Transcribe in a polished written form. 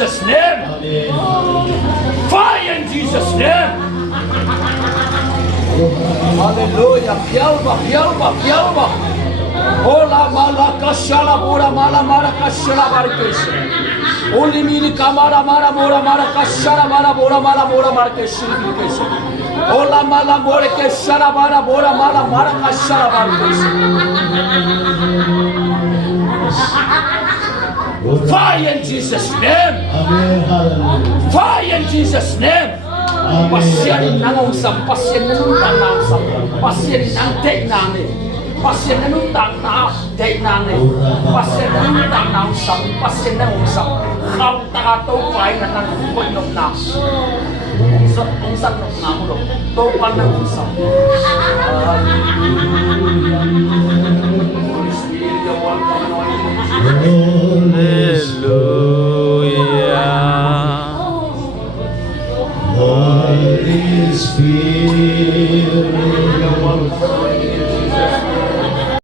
Jesus' name. Fire in Jesus' name. Hallelujah. Pialba, pialba, pialba. Ola mala kashala bora mala mara kashala barkesh. Only mini kamara mara mora mara kashala mara bora mala mora barkesh. Ola mala mora kashala mara bora mala mara kashala barkesh. Fire in Jesus' name. Fire in Jesus' name. Pasien nang usap, pasien nang usap, pasien nang teknane, pasien nang teknane, pasien nang usap, pasien nang usap. Kau tak tahu pakai nang penuh nas. Usap nang mulo, tahu nang usap. Holy Spirit,